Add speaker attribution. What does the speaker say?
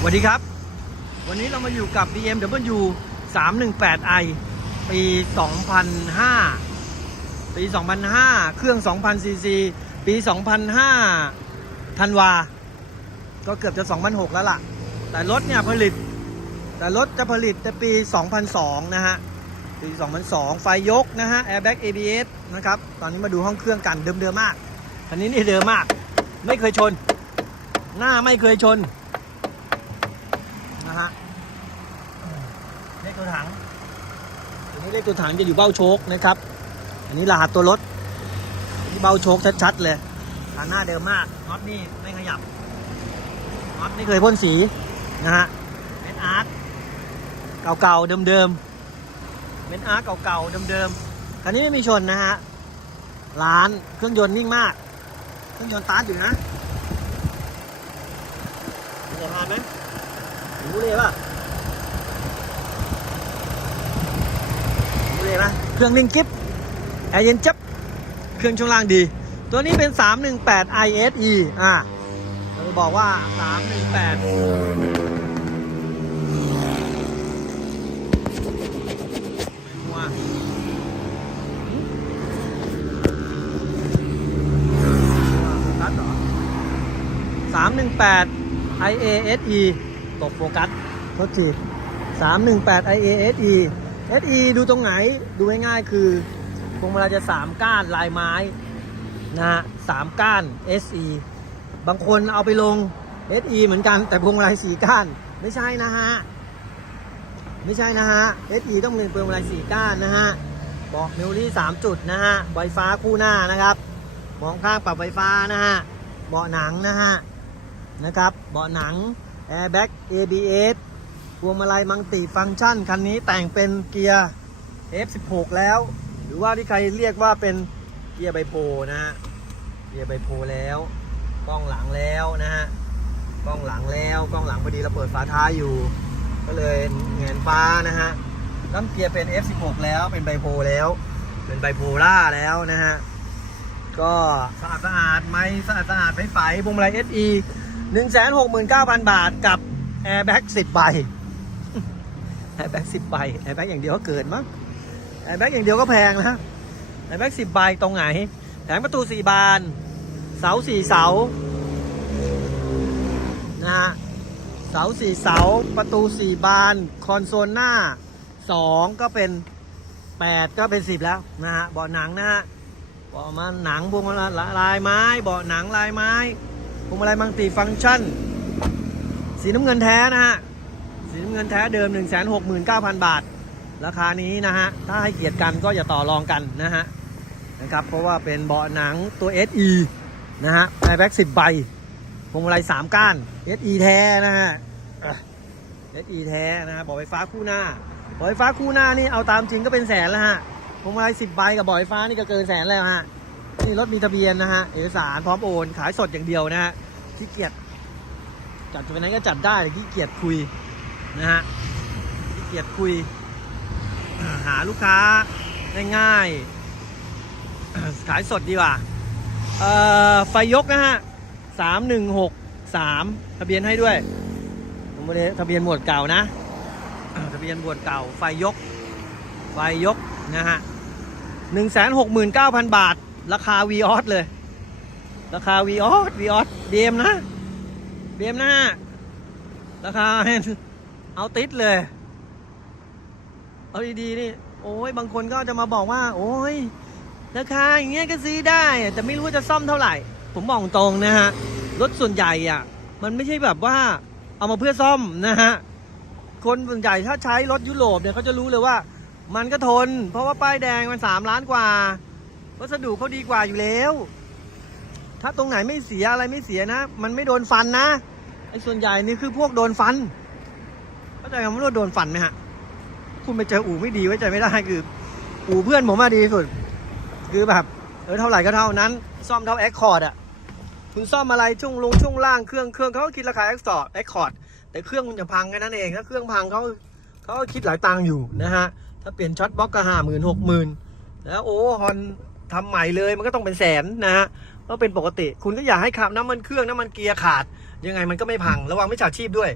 Speaker 1: สวัสดีครับ วันนี้เรามาอยู่กับ BMW 318i ปี 2005 ปี 2005 เครื่อง 2,000 ซีซี ปี 2005ธันวา ก็เกือบจะ 2006 แล้วล่ะ แต่รถเนี่ยผลิต แต่รถจะผลิตในปี 2002 นะฮะ ปี 2002 ไฟยกนะฮะ airbag ABS นะครับ ตอนนี้มาดูห้องเครื่องกันเดิมๆมาก คันนี้นี่เดิมมาก ไม่เคยชน หน้าไม่เคยชน ฮะเลขตัวถังอันนี้เลขตัวถังจะอยู่เบ้าโชคนะครับ อันนี้รหัสตัวรถที่เบ้าโชคชัดๆเลยฐานหน้าเดิมมากน็อตนี่ไม่ขยับน็อตไม่เคยพ่นสีนะฮะเม็ดอาร์ตเก่าๆเดิมๆเม็ดอาร์ตเก่าๆเดิมๆคันนี้ไม่มีชนนะฮะร้านเครื่องยนต์นิ่งมาก เครื่องยนต์สตาร์ทอยู่นะมีสะพานไหม รู้เลยป่ะรู้เลยป่ะเครื่องนิ่งกิ๊บแอร์เย็นจับเครื่องช่วงล่างดี ตัวนี้เป็น 318 ISE อ่าเราจะบอกว่า 318หัวตัดเหรอ318 IASE ตกโฟกัสโทษที318 IASE SE ดูตรงไหนดูง่ายๆคือพวงมาลัยจะ 3 ก้านลายไม้นะฮะสามก้าน SE บางคนเอาไปลง SE เหมือนกันแต่พวงมาลัย4ก้าน ไม่ใช่นะฮะ ไม่ใช่นะฮะ SE ต้องเป็นพวงมาลัย4ก้านนะฮะบอกมิลลี่3จุดนะฮะไฟฟ้าคู่หน้านะครับ มองข้างปรับไฟฟ้านะฮะเบาะหนังนะฮะนะครับเบาะหนัง Airbag ABS พวงมาลัยมังติฟังก์ชัน คันนี้แต่งเป็นเกียร์ F16 แล้ว หรือว่าที่ใครเรียกว่าเป็นเกียร์ไบโพนะฮะ เกียร์ไบโพแล้วกล้องหลังแล้วนะฮะกล้องหลังแล้วกล้องหลังพอดีเราเปิดฝาท้ายอยู่ ก็เลยเงนฟ้านะฮะน้ำเกียร์เป็น F16 แล้วเป็นไบโพแล้ว เป็นไบโพล่าแล้วนะฮะก็สะอาดสะอาดไหมสะอาดสะอาดไฟไฟพวงมาลัย SE 169,000บาทกับ Airbag 10ใบ Airbag 10ใบ Airbag อย่างเดียวก็เกินมั้ง Airbag อย่างเดียวก็แพงนะ Airbag 10ใบตรงไหนแผงประตู4บาน เสา4เสานะฮะเสา4เสาประตู4บาน คอนโซลหน้า2ก็เป็น8ก็เป็น10แล้วนะฮะเบาะหนังนะฮะเบาะมาหนังพวงมาลลายไม้เบาะหนังลายไม้ พวงมาลัยมังติฟังก์ชัน สีน้ำเงินแท้นะฮะ สีน้ำเงินแท้เดิม 169,000 บาท ราคานี้นะฮะ ถ้าให้เกียรติกันก็อย่าต่อรองกันนะฮะ นะครับ เพราะว่าเป็นเบาะหนังตัว SE นะฮะไอแบ็ก10ใบพวงมาลัย3ก้าน SE แท้นะฮะอะ SE แท้นะฮะบาะไฟฟ้าคู่หน้าบาะไฟฟ้าคู่หน้านี่เอาตามจริงก็เป็นแสนแล้วฮะพวงมาลัย10ใบกับบาะไฟฟ้านี่ก็เกินแสนแล้วฮะ นี่รถมีทะเบียนนะฮะเอกสารพร้อมโอนขายสดอย่างเดียวนะฮะขี้เกียจจัดจะไปไหนก็จัดได้แต่ขี้เกียจคุยนะฮะขี้เกียจคุย หาลูกค้าง่ายๆขายสดดีกว่าไฟยกนะฮะสามหนึ่งหกสามทะเบียนให้ด้วยผมไม่ได้ทะเบียนหมวดเก่านะทะเบียนหมวดเก่าไฟยก ไฟยกนะฮะหนึ่งแสนหกหมื่นเก้าพันบาท ราคา v ีออสเลย ราคา v ีออส v ีออสเบมนะเบมนะฮะราคาเอาติดเลย เอาดีๆนี่ โอ้ยบางคนก็จะมาบอกว่า โอ้ยราคาอย่างเงี้ยก็ซื้อได้ แต่ไม่รู้ว่าจะซ่อมเท่าไหร่ ผมบอกตรงนะฮะ รถส่วนใหญ่อะ มันไม่ใช่แบบว่า เอามาเพื่อซ่อมนะฮะ คนส่วนใหญ่ถ้าใช้รถยุโรปเนี่ยเขาจะรู้เลยว่า มันก็ทน เพราะว่าป้ายแดงมันสามล้านกว่า วัสดุเขาดีกว่าอยู่แล้ว ถ้าตรงไหนไม่เสียอะไรไม่เสียนะ มันไม่โดนฟันนะไอ้ส่วนใหญ่นี่คือพวกโดนฟันเข้าใจคำว่าโดนฟันไหมฮะ คุณไปเจออู่ไม่ดีไว้ใจไม่ได้คือ อู่เพื่อนผมมาดีที่สุด คือแบบเออเท่าไหร่ก็เท่านั้น ซ่อมเท่าแอคคอร์ดอะคุณซ่อมอะไรช่วงลงช่วงล่างเครื่องเครื่องเขาก็คิดราคาแอคคอร์ดแอคคอร์ดแต่เครื่องคุณจะพังแค่นั้นเองถ้าเครื่องพังเขาเขาก็คิดหลายตังค์อยู่นะฮะถ้าเปลี่ยนช็อตบล็อกก็ห้าหมื่นหกหมื่นแล้วโอ้ฮอน ทำใหม่เลยมันก็ต้องเป็นแสนนะฮะก็เป็นปกติ คุณก็อย่าให้ขับน้ำมันเครื่องน้ำมันเกียร์ขาด ยังไงมันก็ไม่พังระวังไม่ฉาชีพด้วย